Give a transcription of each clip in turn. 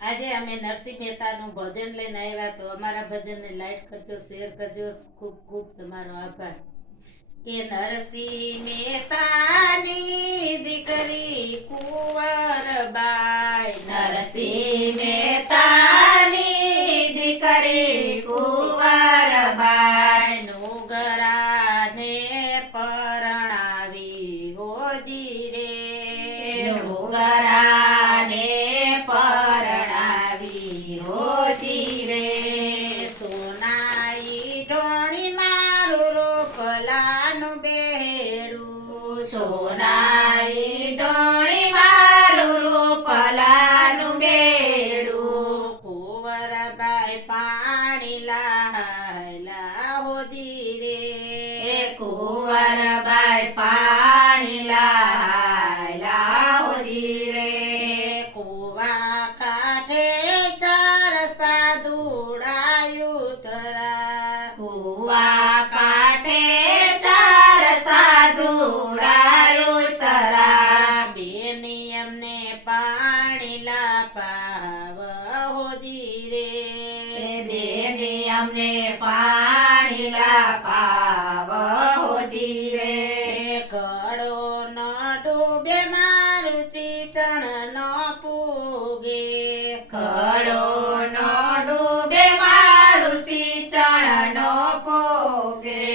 આજે અમે નરસિંહ મહેતાનું ભજન લઈને આવ્યા તો અમારા ભજનને લાઈક કરજો, શેર કરજો. ખૂબ ખૂબ તમારો આભાર. કે નરસિંહ મહેતાની દીકરી કુંવરબાઈ. નરસિંહ મહેતાની કુંવરબાઈ પાણી લાયલા હોજી રે એ કુંવરબાઈ પાણી લાયલા હોજી રે કુવા કાઠે ચાર સાધુડાયું તરા કુવા કાઠે ચાર સાધુડાયો તરા બે નિયમને પાણી લાપાવ અમને પાણી લાપાવ હોજી રે કડો ન ડૂબે મારું ચીચણ ન પૂગે. કડો ન ડૂબે મારું ચીચણ ન પૂગે.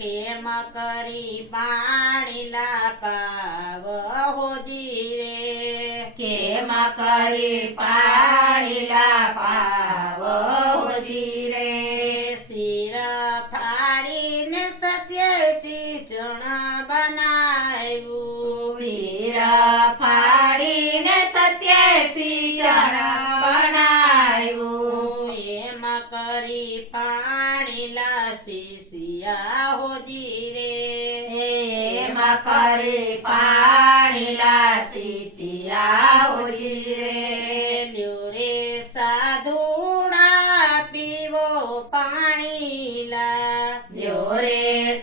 કેમ કરી પાણી લાપાવ હોજી રે કેમ કરી પાણી લાપાવ કરી પાણી લાસી ચિયા રે લ્યો રે સાધુડા પીવો પાણી લા. લ્યો રે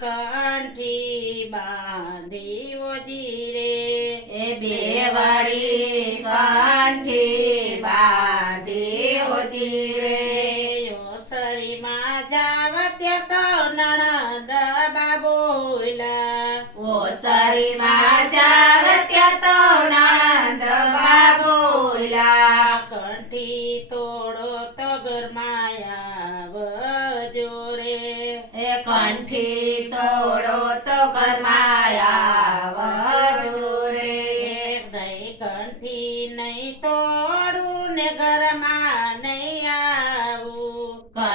કંઠી બાંધી ઓજી રે. એ બેવડી કંઠી બાંધી હોજી રે. ઓસરીમાં જાવ ત્યાં તો નણંદ બાબોલા ઓસરીમાં જાવ ત્યાં તો નણંદ બાબુલા કંઠી તોડો તો જોરે એ કંઠી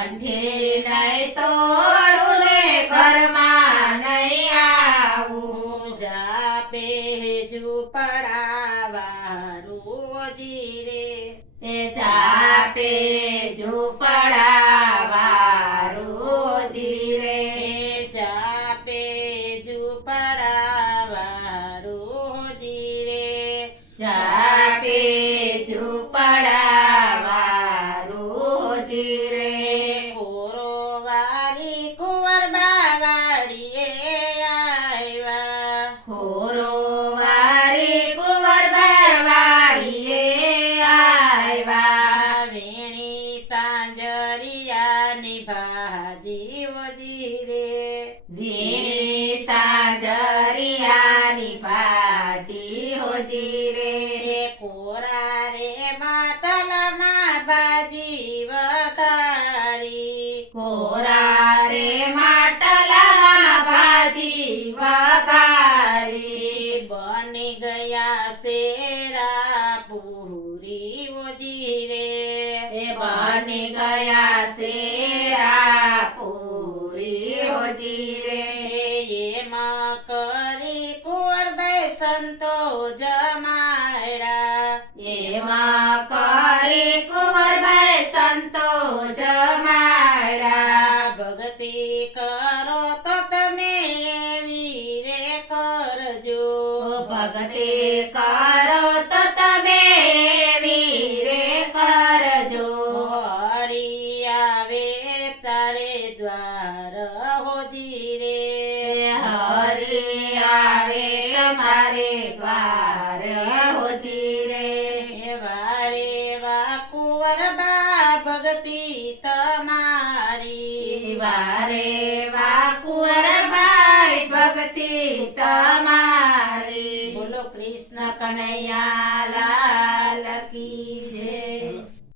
આવું ભજી રે કોરા રે માતલમાં ભાજી વખારી કોરા રે માટલમાં ભાજી વખારી બની ગયા શેરા પૂરી ઓજી રે. એ બની ગયા શેરા પૂરી ઓજી રે. એમાં કર કરી કુંવરભાઈ સંતો જમાડા. ભક્તિ કરો તો તમે એવી રે કરજો ભક્તિ કરો તો તમે વીરે કરજો. હરી આવે તારે દ્વાર તમારી વારે વાકુરબાઈ ભક્તિ તમારી. બોલો કૃષ્ણ કનૈયા.